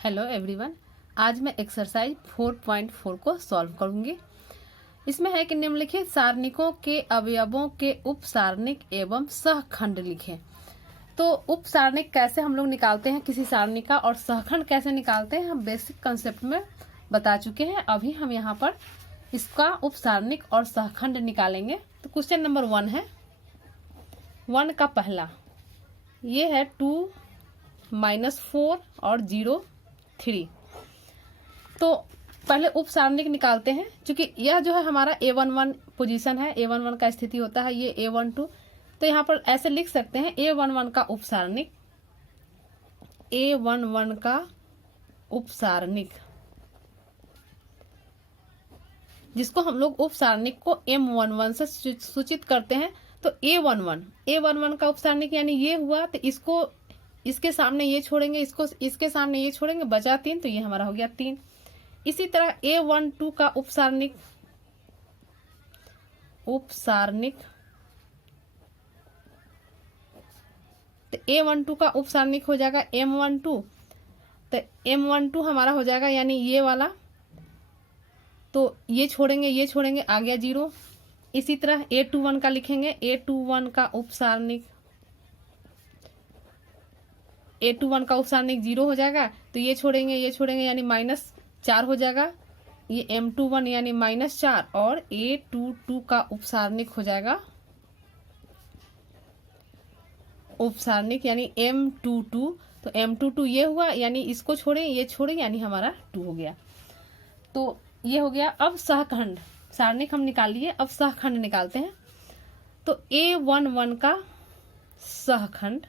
Hello everyone. आज मैं exercise 4.4 को सॉल्व करूंगी। इसमें है कि निम्नलिखित सारणिकों के अवयवों के उपसारणिक एवं सहखंड लिखें। तो उपसारणिक कैसे हम लोग निकालते हैं किसी सारणी का और सहखंड कैसे निकालते हैं हम बेसिक कंसेप्ट में बता चुके हैं। अभी हम यहाँ पर इसका उपसारणिक और सहखंड निकालेंगे। तो क्वेश्चन नंबर 1 है। 1 का पहला ये है 2 -4 और 0 3। तो पहले उप सारणिक निकालते हैं। क्योंकि यह जो है हमारा A11 पोजीशन है, A11 का स्थिति होता है, ये A12। तो यहाँ पर ऐसे लिख सकते हैं A11 का उप सारणिक, A11 का उप सारणिक, जिसको हम लोग उप सारणिक को M11 से सूचित करते हैं। तो A11 का उप सारणिक यानी ये हुआ, तो इसको इसके सामने ये छोड़ेंगे, इसको इसके सामने ये छोड़ेंगे, बचा 3, तो ये हमारा हो गया 3। इसी तरह A12 का उपसारणिक तो A12 का उपसारणिक हो जाएगा M12। तो M12 हमारा हो जाएगा यानी ये वाला, तो ये छोड़ेंगे आ गया 0। इसी तरह A21 का लिखेंगे, A21 का उपसारणिक, A21 का उपसारणिक 0 हो जाएगा। तो ये छोड़ेंगे यानी -4 हो जाएगा। ये M21 यानी -4 और A22 का उपसारणिक हो जाएगा, उपसारणिक यानी M22। तो M22 ये हुआ यानी इसको छोड़े ये छोड़े यानी हमारा 2 हो गया। तो ये हो गया। अब सहखंड, सारणिक हम निकाल लिए, अब सहखंड निकालते हैं। तो A11 का सहखंड,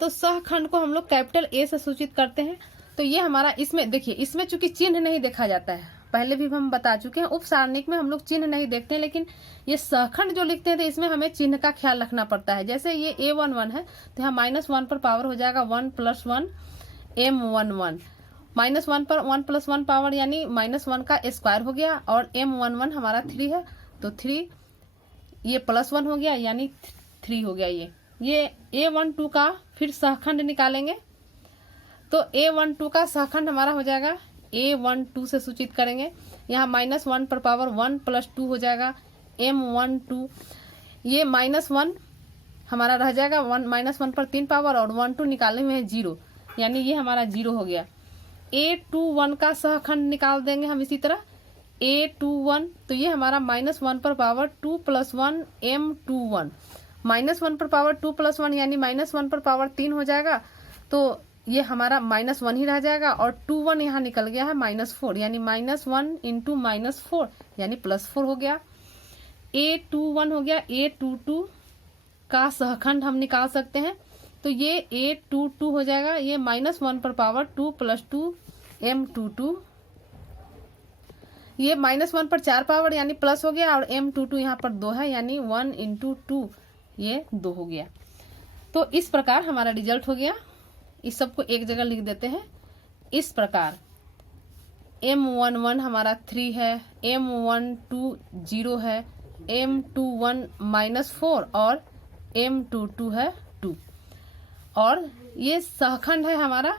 तो सहखंड को हम लोग कैपिटल A से सूचित करते हैं। तो ये हमारा, इसमें देखिए, इसमें चूंकि चिन्ह नहीं देखा जाता है, पहले भी हम बता चुके हैं, उप सारणिक में हम लोग चिन्ह नहीं देखते हैं, लेकिन ये सहखंड जो लिखते हैं तो इसमें हमें चिन्ह का ख्याल रखना पड़ता है। जैसे ये A11 है तो यहाँ -1 पर पावर हो जाएगा 1 + 1 M11, -1 पर 1 + 1 पावर यानी -1 का स्क्वायर हो गया, और M11 हमारा 3 है तो 3, ये +1 हो गया यानी 3 हो गया। ये A12 का फिर सहखंड निकालेंगे। तो A12 का सहखंड हमारा हो जाएगा, A12 से सूचित करेंगे, यहाँ -1 पर पावर 1 + 2 हो जाएगा M12। ये -1 हमारा रह जाएगा, -1 पर 3 पावर और 1 2 निकालने में है 0, यानी ये हमारा 0 हो गया। A21 का सहखंड निकाल देंगे हम इसी तरह, A21, तो ये हमारा -1 पर पावर 2 + 1 M21, -1 पर पावर 2 + 1 यानी -1 पर पावर 3 हो जाएगा। तो ये हमारा -1 ही रह जाएगा, और 21 यहाँ निकल गया है -4, यानी -1 × -4 यानी +4 हो गया। A21 हो गया। A22 का सहखंड हम निकाल सकते हैं। तो ये A22 हो जाएगा, ये -1 पर पावर 2 + 2 M22, ये -1 पर 4 पावर यानी प्लस हो गया, और M22 यहाँ पर 2 है यानी 1 × 2 ये 2 हो गया। तो इस प्रकार हमारा रिजल्ट हो गया। इस सबको एक जगह लिख देते हैं इस प्रकार। M11 हमारा 3 है, M12 0 है, M21 -4 और M22 है 2। और ये सहखंड है हमारा,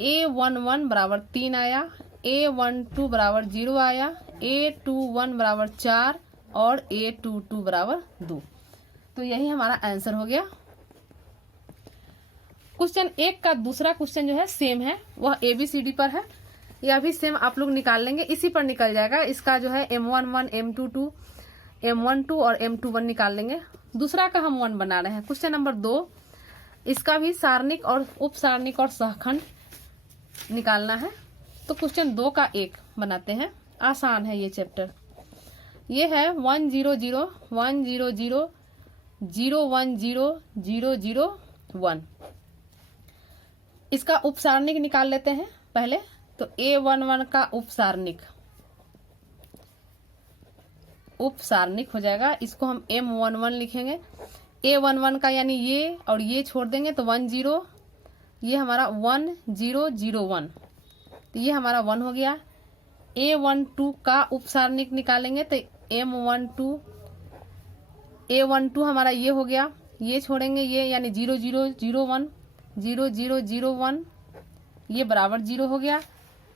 A11 बराबर 3 आया, A12 बराबर 0 आया, A21 बराबर 4 और A22 बराबर 2। तो यही हमारा आंसर हो गया। क्वेश्चन 1 का दूसरा क्वेश्चन जो है सेम है, वह ABCD पर है। यह भी सेम आप लोग निकाल लेंगे, इसी पर निकल जाएगा। इसका जो है M11 M22 M12 और M21 निकाल लेंगे। दूसरा का हम 1 बना रहे हैं। क्वेश्चन नंबर 2, इसका भी सारणिक और उप सारणिक और सहखंड निकालना है। तो क्वेश्चन 2 का 1 बनाते हैं, आसान है ये चैप्टर। ये है 1 0 0 1 0 0 0 1 0 0 0 1। इसका उपसारणिक निकाल लेते हैं पहले। तो A11 का उपसारणिक हो जाएगा, इसको हम M11 लिखेंगे। A11 का यानी ये और ये छोड़ देंगे तो 1 0, ये हमारा 1 0 0 1, तो ये हमारा 1 हो गया। A12 का उपसारणिक निकालेंगे तो M12, A12 हमारा ये हो गया, ये छोड़ेंगे ये यानी 0 0 0 1, 0 0 0 1 ये बराबर 0 हो गया।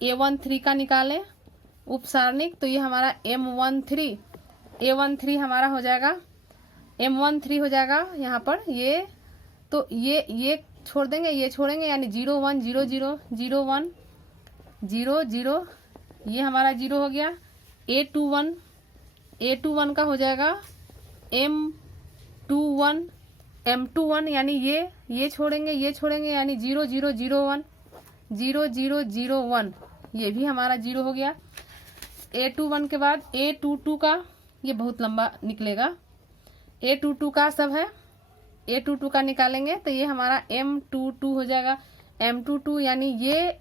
A13 का निकालें उप सारणिक, तो ये हमारा M13 A13 हमारा हो जाएगा M13 हो जाएगा यहाँ पर ये, तो ये छोड़ देंगे, ये छोड़ेंगे, यानी 0 1 0 0 0 1 0 0 ये हमारा 0 हो गया। A21 का हो जाएगा M21 यानी ये छोड़ेंगे, ये छोड़ेंगे, यानी 0 0 0 1 0 0 0 1 ये भी हमारा 0 हो गया। A21 के बाद A22 का ये बहुत लंबा निकलेगा। A22 का सब है, A22 का निकालेंगे तो ये हमारा M22 हो जाएगा। M22 यानी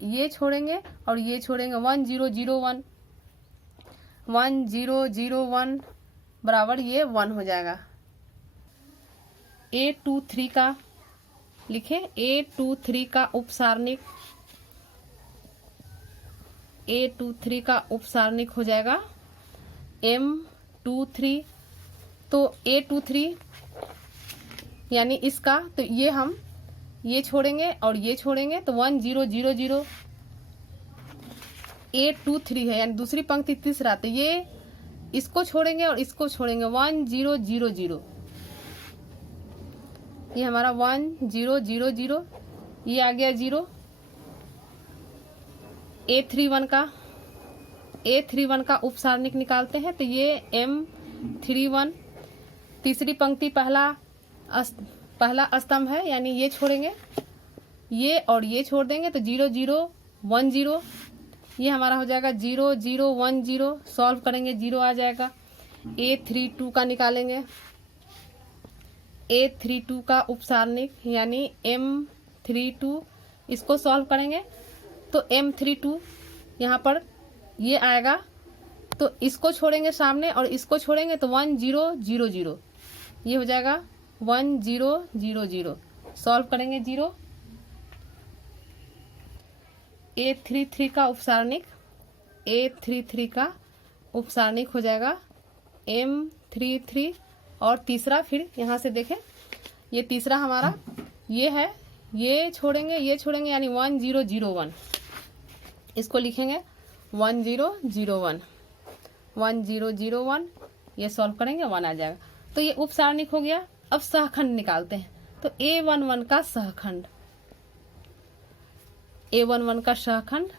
ये छोड़ेंगे और ये छोड़ेंगे, 1 0 0 1 1 0 0 1 बराबर ये 1 हो जाएगा। A23 का लिखें, A23 का उपसारणिक, A23 का उपसारणिक हो जाएगा M23। तो A23 यानी इसका, तो ये हम ये छोड़ेंगे और ये छोड़ेंगे, तो 1 0 0 0 A23 है, यानी दूसरी पंक्ति तीसरा, तो ये इसको छोड़ेंगे और इसको छोड़ेंगे, 1 0 0 0 ये हमारा 1 0 0 0 ये आ गया 0। A31 का उपसारणिक निकालते हैं, तो ये M31 तीसरी पंक्ति पहला स्तंभ है, यानी ये छोड़ेंगे, ये और ये छोड़ देंगे, तो 0 0 1 0 ये हमारा हो जाएगा 0 0 1 0 सॉल्व करेंगे 0 आ जाएगा। A32 का निकालेंगे, A32 का उपसारणिक यानी M32 इसको सॉल्व करेंगे तो M32 यहाँ पर ये आएगा, तो इसको छोड़ेंगे सामने और इसको छोड़ेंगे तो 1 0 0 0 ये हो जाएगा 1 0 0 0 सॉल्व करेंगे 0। A33 का उपसारणिक, A33 का उपसारणिक हो जाएगा M33 और तीसरा फिर यहाँ से देखें, ये तीसरा हमारा ये है, ये छोड़ेंगे यानी 1 0 0 1 इसको लिखेंगे 1 0 0 1 1 0 0 1 ये सॉल्व करेंगे 1 आ जाएगा। तो ये उपसारणिक हो गया। अब सहखंड निकालते हैं, तो A11 का सहखंड, A11 का सहखंड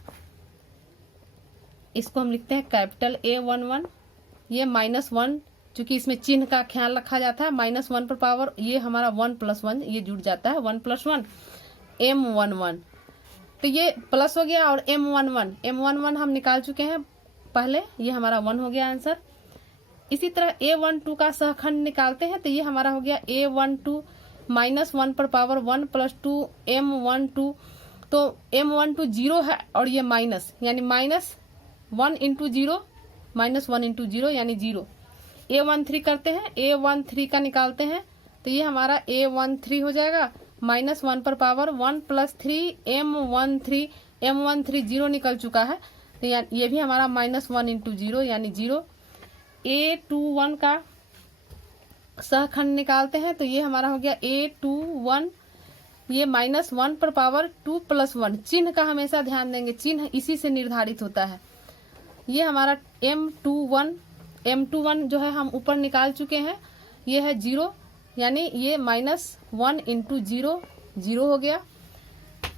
इसको हम लिखते हैं कैपिटल A11। ये -1 चूंकि इसमें चिन्ह का ख्याल रखा जाता है, -1 पर पावर ये हमारा 1 + 1 ये जुड़ जाता है, 1 + 1 M11, तो ये प्लस हो गया। और M11 हम निकाल चुके हैं पहले, ये हमारा 1 हो गया आंसर। इसी तरह A12 का सहखंड निकालते हैं, तो ये हमारा हो गया A12 -1 पर पावर 1 + 2 M12, तो M12 0 है और ये माइनस यानी -1 × 0 -1 × 0 यानी 0। A13 करते हैं, A13 का निकालते हैं, तो ये हमारा A13 हो जाएगा -1 पर पावर 1 + 3 M13 0 निकल चुका है, तो ये भी हमारा -1 × 0 यानी 0। A21 का सहखंड निकालते हैं, तो ये हमारा हो गया A21 ये -1 पर पावर 2 + 1, चिन्ह का हमेशा ध्यान देंगे, चिन्ह इसी से निर्धारित होता है। ये हमारा M21 जो है हम ऊपर निकाल चुके हैं, ये है 0 यानी ये -1 × 0 0 हो गया।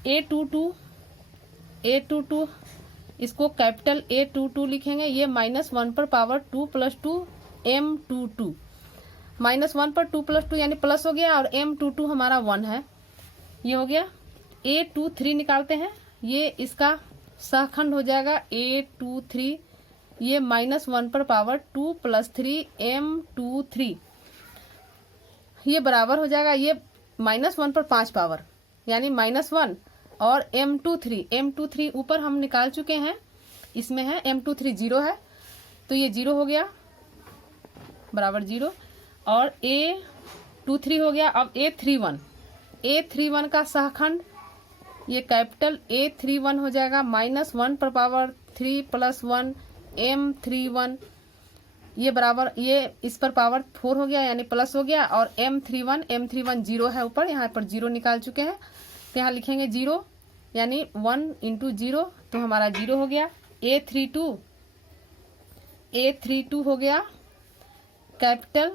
A22 इसको कैपिटल A22 लिखेंगे, ये -1 पर पावर 2 + 2 M22, -1 पर 2 + 2 यानी प्लस हो गया और M22 हमारा 1 है, ये हो गया। A23 निकालते हैं, ये इसका सहखंड हो जाएगा A23 ये -1 पर पावर 2 + 3 M23 ये बराबर हो जाएगा, ये -1 पर 5 पावर यानी -1 और M23 ऊपर हम निकाल चुके हैं, इसमें है M23 0 है, तो ये 0 हो गया बराबर 0 और A23 हो गया। अब A31 का सहखंड ये कैपिटल A31 हो जाएगा, -1 पर पावर 3 + 1 M31 ये बराबर ये इस पर पावर 4 हो गया यानी प्लस हो गया और M31 0 है ऊपर, यहाँ पर 0 निकाल चुके हैं, तो यहाँ लिखेंगे 0 यानी 1 इंटू 0 तो हमारा 0 हो गया। A32 हो गया कैपिटल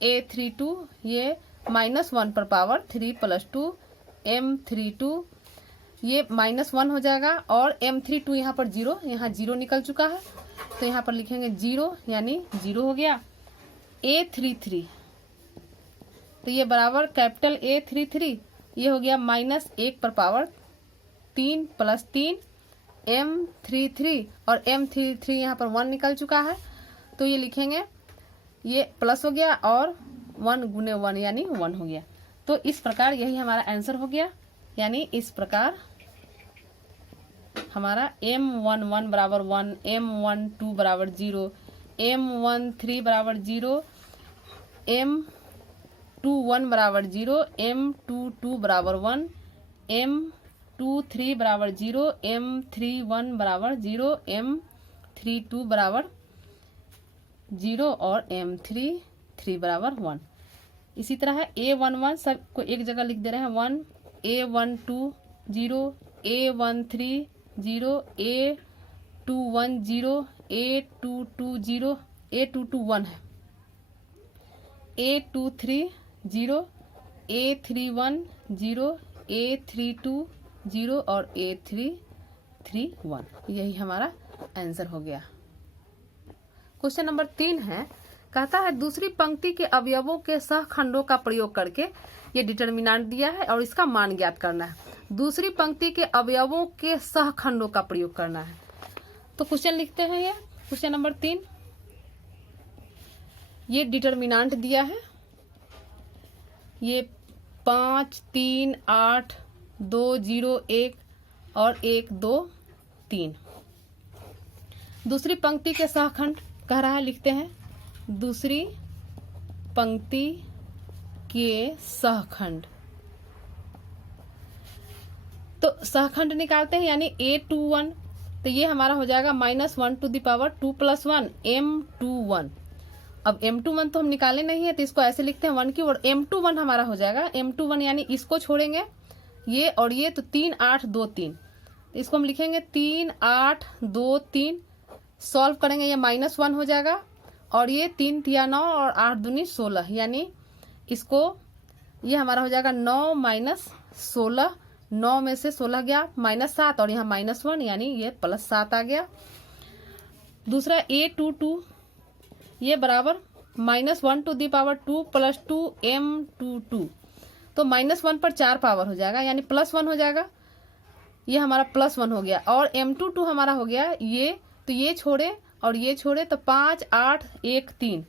A32, ये -1 पर पावर 3 + 2 M32, ये -1 हो जाएगा और M32 यहाँ पर 0, यहाँ 0 निकल चुका है तो यहाँ पर लिखेंगे 0 यानी 0 हो गया। A33 तो ये बराबर कैपिटल A33, ये हो गया -1 पर पावर 3 + 3 M33 और M33 यहाँ पर 1 निकल चुका है तो ये लिखेंगे, ये प्लस हो गया और 1 गुने 1 यानी 1 हो गया। तो इस प्रकार यही हमारा आंसर हो गया, यानी इस प्रकार हमारा M11 बराबर 1, M12 बराबर 0, M13 बराबर 0, M21 बराबर 0, M22 बराबर 1, M23 बराबर 0, M31 बराबर 0, M32 बराबर 0 और M33 बराबर 1। इसी तरह है A11 सबको एक जगह लिख दे रहे हैं 1, A12 0, A13 0, A21 0, A22 0, A22 1 है, A23 0, A31 0, A32 0 और A33 1। यही हमारा आंसर हो गया। क्वेश्चन नंबर 3 है, कहता है दूसरी पंक्ति के अवयवों के सहखंडों का प्रयोग करके ये डिटर्मिनेंट दिया है और इसका मान ज्ञात करना है। दूसरी पंक्ति के अवयवों के सहखंडों का प्रयोग करना है। तो क्वेश्चन लिखते हैं, ये क्वेश्चन नंबर 3, ये डिटर्मिनेंट दिया है, ये 5 3 8 2 0 1 और 1 2 3। दूसरी पंक्ति के सहखंड कह रहा है, लिखते हैं दूसरी पंक्ति के सहखंड। तो सहखंड निकालते हैं, यानी A21 तो ये हमारा हो जाएगा -1 to the power 2 + 1 M21। अब M21 तो हम निकाले नहीं है तो इसको ऐसे लिखते हैं 1 की ओर, M21 हमारा हो जाएगा M21 यानी इसको छोड़ेंगे ये और ये तो 3 8 2 3, इसको हम लिखेंगे 3 8 2 3, सॉल्व करेंगे ये -1 हो जाएगा और ये 3 तिया 9 और 8 दूनी 16, यानी इसको ये हमारा हो जाएगा 9 - 16, 9 में से 16 गया -7 और यहाँ -1 यानी ये +7 आ गया। दूसरा A22 ये बराबर -1 to the power 2 + 2 M22, तो -1 पर 4 पावर हो जाएगा यानी +1 हो जाएगा, ये हमारा +1 हो गया। और M22 हमारा हो गया ये, तो ये छोड़े और ये छोड़े तो 5 8 1 3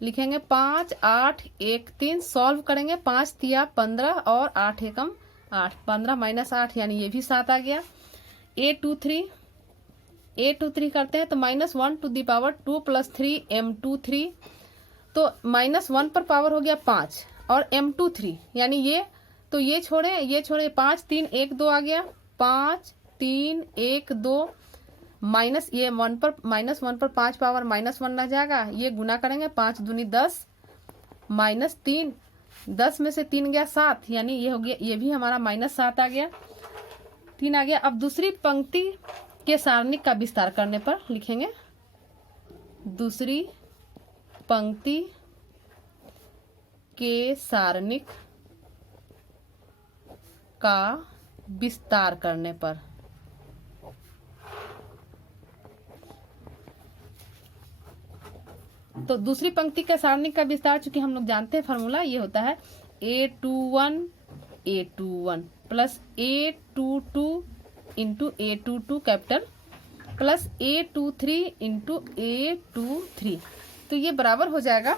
लिखेंगे, 5 8 1 3, सॉल्व करेंगे 5 तिया 15 और 8 एकम 8, 15 - 8 यानी ये भी 7 आ गया। A23 करते हैं तो -1 to the power 2 + 3 M23, तो -1 पर पावर हो गया 5 और M23 यानी ये, तो ये छोड़े 5 3 1 2 आ गया, 5 3 1 2 माइनस ये -1 पर 5 पावर -1 रह जाएगा, ये गुना करेंगे 5 दूनी 10 -3, 10 में से 3 गया 7 यानी ये हो गया, ये भी हमारा -7 आ गया, 3 आ गया। अब दूसरी पंक्ति के सारणिक का विस्तार करने पर लिखेंगे दूसरी पंक्ति के सारणिक का विस्तार करने पर। तो दूसरी पंक्ति का सारणिक का विस्तार, चूंकि हम लोग जानते हैं फॉर्मूला, ये होता है A21 plus A22 into A22 capital plus A23 into A23, तो ये बराबर हो जाएगा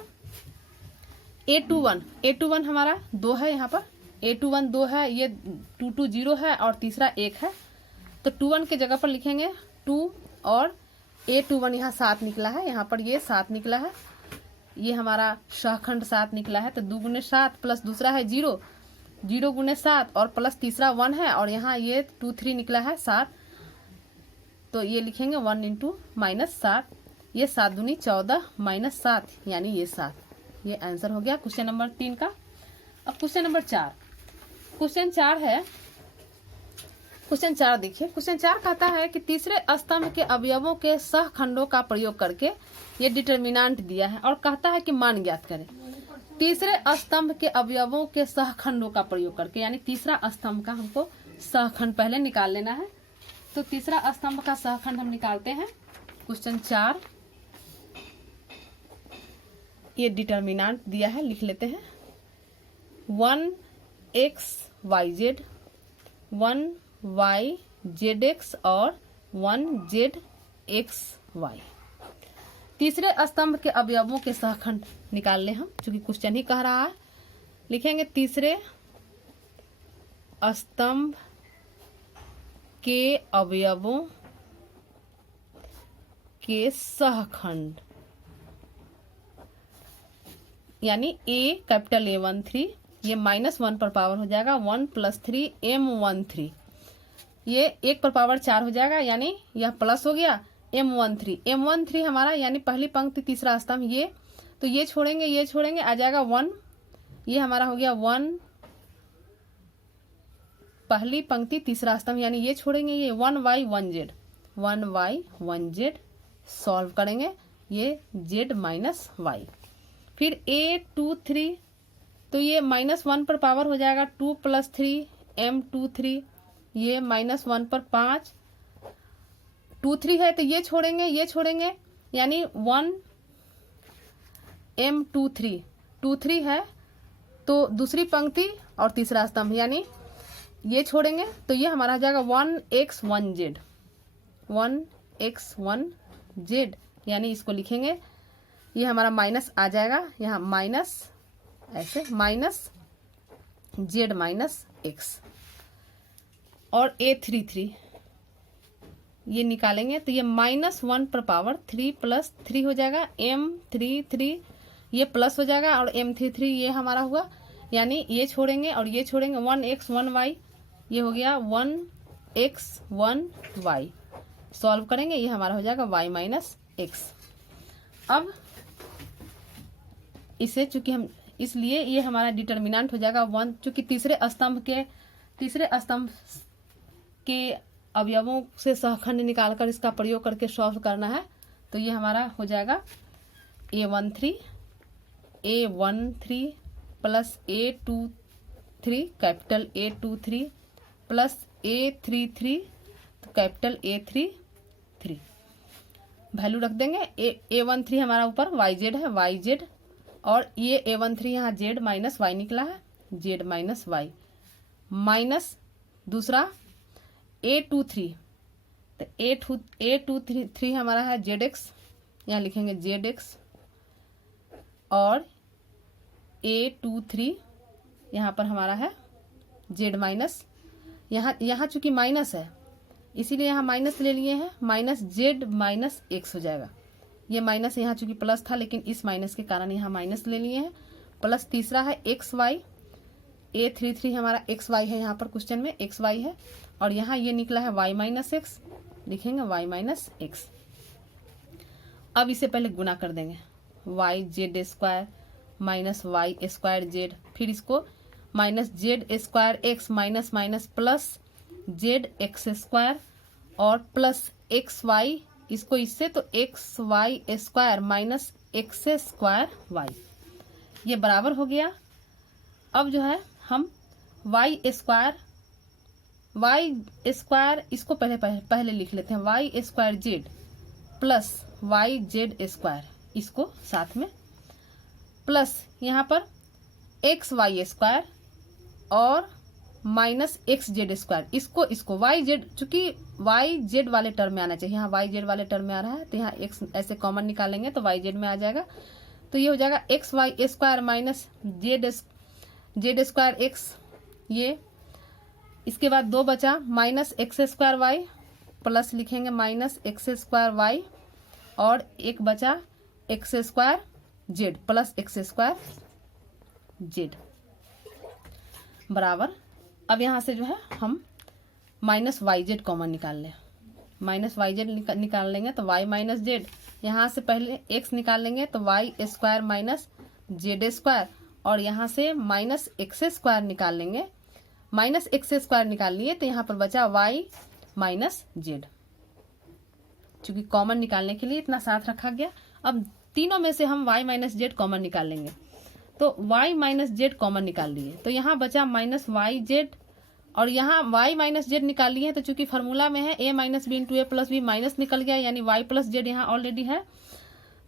A21 हमारा 2 है, यहाँ पर A21 2 है, ये 22 0 है और तीसरा 1 है, तो 21 के जगह पर लिखेंगे 2 और A21 यहाँ 7 निकला है, यहाँ पर ये 7 निकला है, ये हमारा सहखंड 7 निकला है, तो 2 गुने 7 प्लस दूसरा है 0 गुने 7 और प्लस तीसरा 1 है और यहाँ ये 2 3 निकला है 7, तो ये लिखेंगे 1 इंटू -7, ये 7 दूनी 14 -7 यानी ये 7, ये आंसर हो गया क्वेश्चन नंबर 3 का। अब क्वेश्चन नंबर 4 है, क्वेश्चन 4 देखिए। क्वेश्चन 4 कहता है कि तीसरे स्तंभ के अवयवों के सहखंडों का प्रयोग करके ये डिटर्मिनेंट दिया है और कहता है कि मान ज्ञात करें। तीसरे स्तंभ के अवयवों के सहखंडों का प्रयोग करके, यानी तीसरा स्तंभ का हमको सहखंड पहले निकाल लेना है। तो तीसरा स्तंभ का सहखंड हम निकालते हैं। क्वेश्चन 4 ये डिटर्मिनेंट दिया है, लिख लेते हैं। 1xyz, 1yzx और 1zxy। तीसरे स्तंभ के अवयवों के सहखंड निकाल ले हम, चूंकि क्वेश्चन ही कह रहा है। लिखेंगे तीसरे स्तंभ के अवयवों के सहखंड, यानी A कैपिटल A13, ये -1 पर पावर हो जाएगा 1 + 3 M13, ये 1 पर पावर 4 हो जाएगा, यानी यह प्लस हो गया M13 हमारा, यानी पहली पंक्ति तीसरा स्तंभ ये, तो ये छोड़ेंगे आ जाएगा 1, ये हमारा हो गया 1 पहली पंक्ति तीसरा स्तंभ, यानी ये छोड़ेंगे, ये 1y 1z सॉल्व करेंगे, ये z - y। फिर A23, तो ये -1 पर पावर हो जाएगा 2 + 3 M23, ये -1 पर 5, 2 3 है तो ये छोड़ेंगे, यानी 1 M23, 2 3 है तो दूसरी पंक्ति और तीसरा स्तंभ, यानी ये छोड़ेंगे तो ये हमारा हो जाएगा 1x1z, यानी इसको लिखेंगे, ये हमारा माइनस आ जाएगा यहाँ, माइनस ऐसे -z - x और A33 ये निकालेंगे तो ये -1 पर पावर 3 + 3 हो जाएगा, M33 ये प्लस हो जाएगा और M33 ये हमारा हुआ, यानी ये छोड़ेंगे और ये छोड़ेंगे, 1x 1y, ये हो गया 1x 1y सॉल्व करेंगे, ये हमारा हो जाएगा y - x। अब इसे चूंकि हम, इसलिए ये हमारा डिटर्मिनेंट हो जाएगा 1, चूंकि तीसरे स्तंभ के अवयवों से सहखंड निकालकर इसका प्रयोग करके सॉल्व करना है, तो ये हमारा हो जाएगा A13 + A23 capital A23 + A33 तो कैपिटल A33, वैल्यू रख देंगे। A13 हमारा ऊपर yz है, yz, और ये A13 यहाँ z - y निकला है, z - y, माइनस दूसरा A23, तो A23 हमारा है zx, यहाँ लिखेंगे zx, और A23 यहाँ पर हमारा है z - यहाँ चूंकि माइनस है इसीलिए यहाँ माइनस ले लिए हैं, -z - x हो जाएगा। ये माइनस यहाँ चूंकि प्लस था लेकिन इस माइनस के कारण यहाँ माइनस ले लिए हैं, प्लस तीसरा है xy, A33 हमारा xy है, यहाँ पर क्वेश्चन में xy है, और यहाँ ये निकला है y - x, लिखेंगे y - x। अब इसे पहले गुना कर देंगे, yz² - y² z, फिर इसको -z² x minus plus zx² और प्लस xy, इसको इससे तो xy² -x² y, ये बराबर हो गया। अब जो है हम y² इसको पहले लिख लेते हैं, y² z प्लस yz², इसको साथ में प्लस यहाँ पर xy² और -xz², इसको yz, चूंकि yz वाले टर्म में आना चाहिए, यहाँ yz वाले टर्म में आ रहा है तो यहाँ x ऐसे कॉमन निकालेंगे तो yz में आ जाएगा, तो ये हो जाएगा xy² -z²x, ये इसके बाद 2 बचा -x² y प्लस लिखेंगे -x² y, और एक बचा x² z plus x² z बराबर। अब यहाँ से जो है हम -yz कॉमन निकाल लें, -yz निकाल लेंगे तो y - z, यहाँ से पहले x निकाल लेंगे तो y² - z², और यहाँ से -x² निकाल लेंगे माइनस एक्स स्क्वायर निकाल लिए, तो यहाँ पर बचा y माइनस जेड। चूंकि कॉमन निकालने के लिए इतना साथ रखा गया। अब तीनों में से हम y माइनस जेड कॉमन निकाल लेंगे, तो y माइनस जेड कॉमन निकाल लिए, तो यहाँ बचा माइनस वाई जेड, और यहाँ y माइनस जेड निकाल लिए हैं, तो चूंकि फॉर्मूला में है a minus b into a plus b, minus निकल गया यानी y प्लस जेड यहाँ ऑलरेडी है,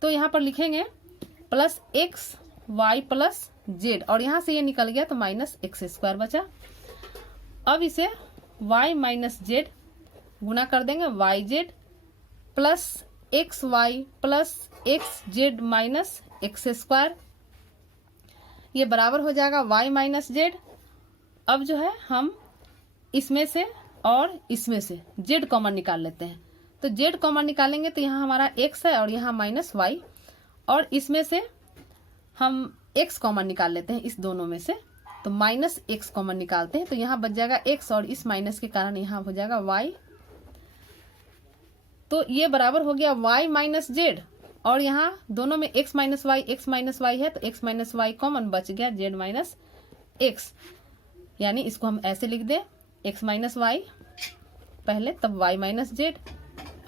तो यहाँ पर लिखेंगे plus x y plus z, और यहाँ से ये निकल गया तो माइनस एक्स स्क्वायर बचा। अब इसे y माइनस जेड गुना कर देंगे y z plus x y plus x z minus x square, ये बराबर हो जाएगा y माइनस जेड। अब जो है हम इसमें से और इसमें से z कॉमन निकाल लेते हैं, तो z कॉमन निकालेंगे तो यहाँ हमारा x है और यहाँ माइनस वाई, और इसमें से हम x कॉमन निकाल लेते हैं इस दोनों में से, तो माइनस x कॉमन निकालते हैं, तो यहाँ बच जाएगा x और इस माइनस के कारण यहाँ हो जाएगा y, तो ये बराबर हो गया y माइनस जेड, और यहाँ दोनों में x माइनस वाई है, तो x माइनस वाई कॉमन बच गया z माइनस एक्स, यानी इसको हम ऐसे लिख दे x माइनस वाई पहले, तब y माइनस जेड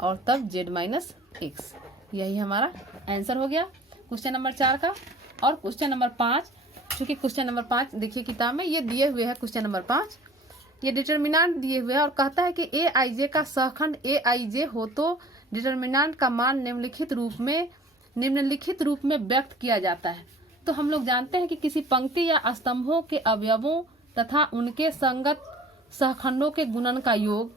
और तब z माइनस एक्स। यही हमारा आंसर हो गया क्वेश्चन नंबर 4 का। और क्वेश्चन नंबर 5, चूंकि क्वेश्चन नंबर 5 देखिए किताब में ये दिए हुए है, क्वेश्चन नंबर 5 ये डिटर्मिनेंट दिए हुए है और कहता है कि ए आई जे का सहखंड ए आई जे हो तो डिटर्मिनेंट का मान निम्नलिखित रूप में व्यक्त किया जाता है। तो हम लोग जानते हैं कि किसी पंक्ति या स्तंभों के अवयवों तथा उनके संगत सहखंडों के गुणन का योग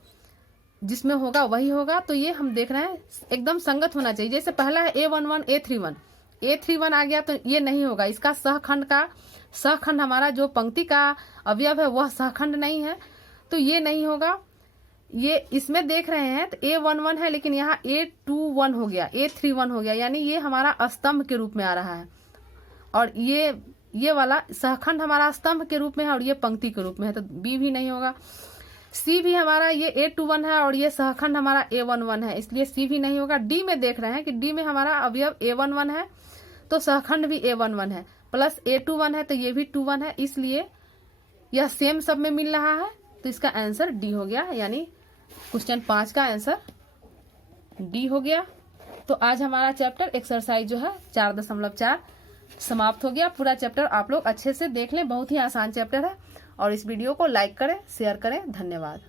जिसमें होगा वही होगा। तो ये हम देख रहे हैं एकदम संगत होना चाहिए। जैसे पहला है A11 A31 आ गया तो ये नहीं होगा, इसका सहखंड हमारा जो पंक्ति का अवयव है वह सहखंड नहीं है, तो ये नहीं होगा। ये इसमें देख रहे हैं तो A11 है लेकिन यहाँ A21 हो गया, A31 हो गया, यानी ये हमारा स्तंभ के रूप में आ रहा है, और ये वाला सहखंड हमारा स्तंभ के रूप में है और ये पंक्ति के रूप में है, तो B भी नहीं होगा। C भी हमारा ये A21 है और ये सहखंड हमारा A11 है, इसलिए C भी नहीं होगा। D में देख रहे हैं कि D में हमारा अवयव A11 है तो सहखंड भी A11 है, प्लस A21 है तो ये भी 21 है, इसलिए यह सेम सब में मिल रहा है, तो इसका आंसर D हो गया, यानी क्वेश्चन 5 का आंसर D हो गया। तो आज हमारा चैप्टर एक्सरसाइज जो है 4.4 समाप्त हो गया। पूरा चैप्टर आप लोग अच्छे से देख लें, बहुत ही आसान चैप्टर है, और इस वीडियो को लाइक करें, शेयर करें। धन्यवाद।